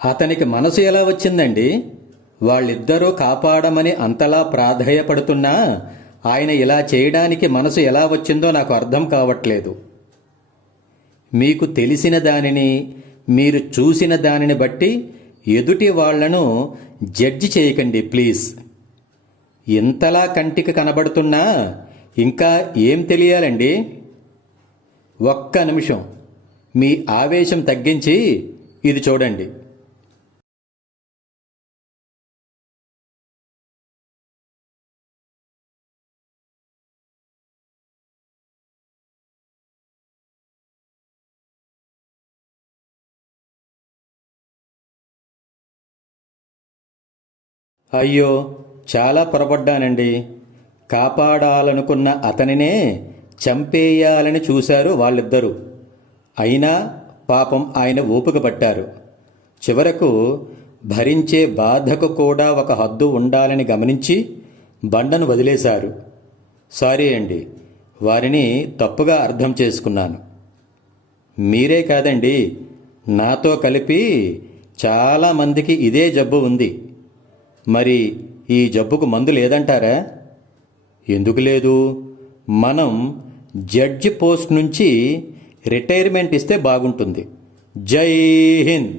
అతనికి మనసు ఎలా వచ్చిందండి? వాళ్ళిద్దరూ కాపాడమని అంతలా ప్రాధేయపడుతున్నా ఆయన ఇలా చేయడానికి మనసు ఎలా వచ్చిందో నాకు అర్థం కావట్లేదు. మీకు తెలిసిన దానిని, మీరు చూసిన దానిని బట్టి ఎదుటి వాళ్లను జడ్జి చేయకండి ప్లీజ్. ఇంతలా కంటికి కనబడుతున్నా ఇంకా ఏం తెలియాలండి? ఒక్క నిమిషం మీ ఆవేశం తగ్గించి ఇది చూడండి. అయ్యో, చాలా పొరపడ్డానండి. కాపాడాలనుకున్న అతనినే చంపేయాలని చూశారు వాళ్ళిద్దరూ. అయినా పాపం ఆయన ఓపిక పట్టారు. చివరకు భరించే బాధకు కూడా ఒక హద్దు ఉండాలని గమనించి బండను వదిలేశారు. సారీ అండి, వారిని తప్పుగా అర్థం చేసుకున్నాను. మీరే కాదండి, నాతో కలిపి చాలామందికి ఇదే జబ్బు ఉంది. మరి ఈ జబ్బుకు మందు లేదంటారా? ఎందుకు లేదు? మనం జడ్జి పోస్ట్ నుంచి రిటైర్మెంట్ ఇస్తే బాగుంటుంది. జై హింద్.